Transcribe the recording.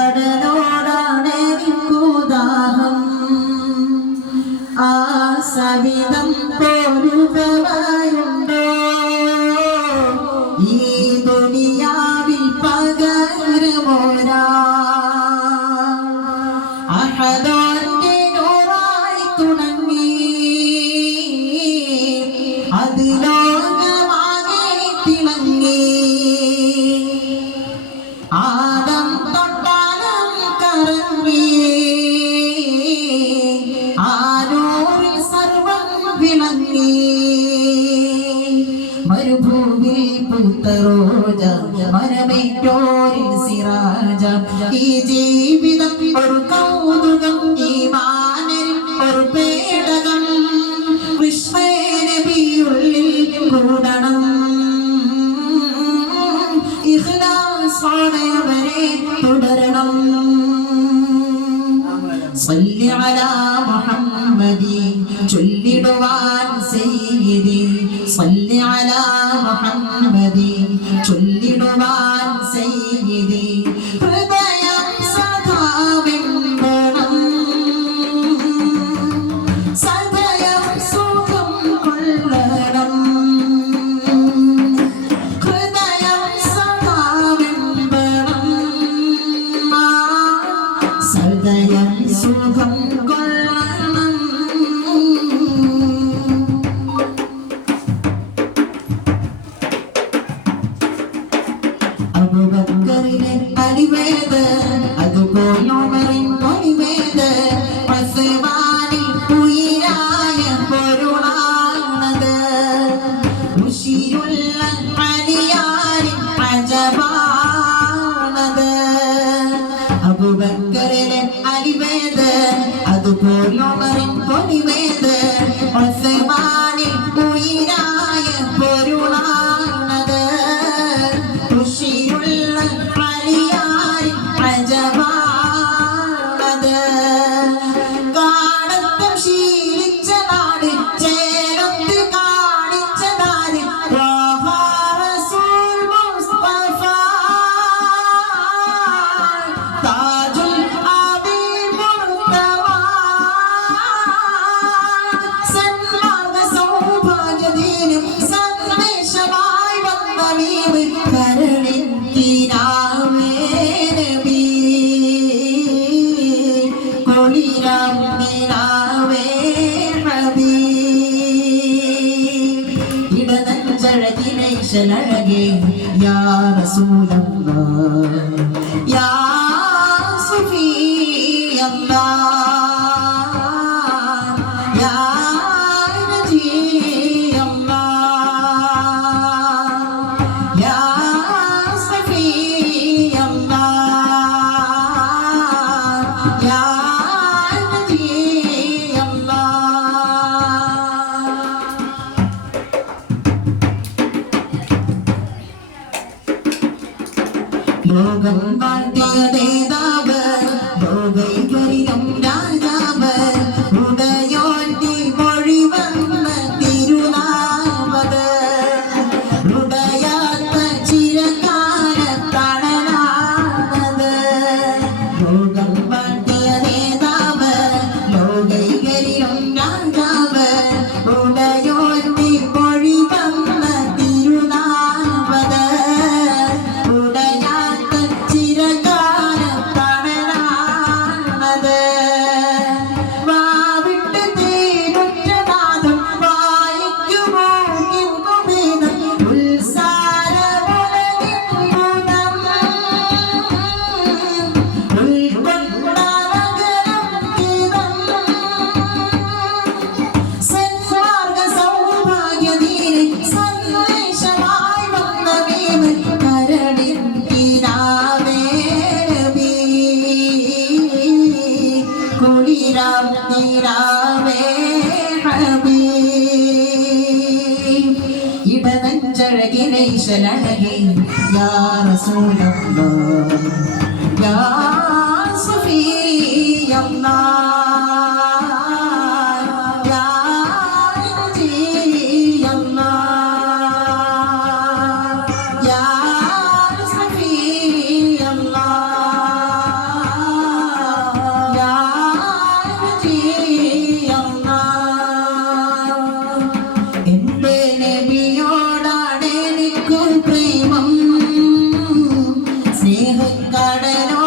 സ്നേഹക്കടലോടാണ് എനിക്കുദാഹം ആ സവിധം പോലുകവരുണ്ടോ ഈ ദുനിയാവിൽ പകരമോരാ അഹദോന്റെ നൂറായി തുടങ്ങി അത് ലോകമാകെ തിളങ്ങി ആദം തൊട്ടാലും കറങ്ങി ആനൂറിൽ സർവം വിളങ്ങി മരുഭൂമിൽ പൂത്ത റോജ മനമേറ്റോരിൽ സിറാജ ഈ ജീവിതം ഒരു കൗതുകം ഈ മാനരിൽ ഒരു പേടകം വിശ്വനബിയുള്ളിൽ കൂടണം ഇഖ്ലാസോടെ തുടരണം സല്ലി അലാ മുഹമ്മദി ചൊല്ലിടുവാൻ സയ്യിദി സല്ലി അലാ മുഹമ്മദി ചൊല്ലിടുവാൻ സയ്യിദി ഹൃദയം സദാ വെമ്പണം സദയം സുഖം കൊള്ളണം ഹൃദയം സദാ വെമ്പണം സദയം സുഖം കൊള്ളണം അബൂബക്കറിനെ അടിവേത് അതുപോലുമറിൻ പൊലിവേത് ഉസ്മാനിൽ ഉയിരായ പൊരുളാണത് ഉശിരുള്ള അലിയാരിൻ അജബാണത് അബൂബക്കറിനെ അടിവേത് അതുപോലുമറിൻ പൊലിവേത് ഉസ്മാനിൽ ഉയിരായ പൊരുളാണത് ഉശിരുള്ള അലിയാരിൻ അജബാണത് കാണത്തം ശീലിച്ച നാട് ചേലത്ത് കാണിച്ച നാട് റസൂൽ മുസ്തഫ താജുൽ ആബിദ് മുർത്തവ സന്മാർഗ സൗഭാഗ്യദീനും സന്ദേശമായി വന്ന വീവ് കരളിൻ കിനാവേ നബി കൊളിരാം നിലാവേ ഹബീബ് ഇടനെഞ്ചഴകിനൈശലഴകേ യാ റസൂലല്ലാഹ് യാ സഫിയല്ലാഹ് യാ നബിയല്ലാഹ് യാ സഫിയല്ലാഹ് യാ നബിയല്ലാഹ് ലോകം വാഴ്ത്തിയ നേതാവ് ലോകൈകരിലും രാജാവ് ഉടയോന്റെ മൊഴി വന്ന തിരുനാമത് ഉടയാത്ത ചിരകാലത്തണലാണത് ലോകം വാഴ്ത്തിയ നേതാവ് ലോകൈകരിലും രാജാവ് ഉടയോന്റെ മൊഴി വന്ന തിരുനാമത് ഉടയാത്ത ചിരകാലത്തണലാണത് വാവിട്ട് തീരുറ്റനാഥം വായിക്കുമോ കിംകുബീതം ഉത്സാരമുലകിംബുദം ഉൾക്കൊണ്ടാലകലം ഗീതം സന്മാർഗ സൗഭാഗ്യദീനി സന്ദേശമായി വന്ന വീവ് കരളിൻ കിനാവേ നബി കുളിരാം നിലാവേ ഹബീബ് ഇടനെഞ്ചഴകിനൈശലഴകേ യാ റസൂലല്ലാഹ് യാ സഫിയല്ലാഹ് യാ നബിയല്ലാഹ് യാ സഫിയല്ലാഹ് എന്റെ നബിയോടാണ് എനിക്കും പ്രേമം സ്നേഹക്കടലോ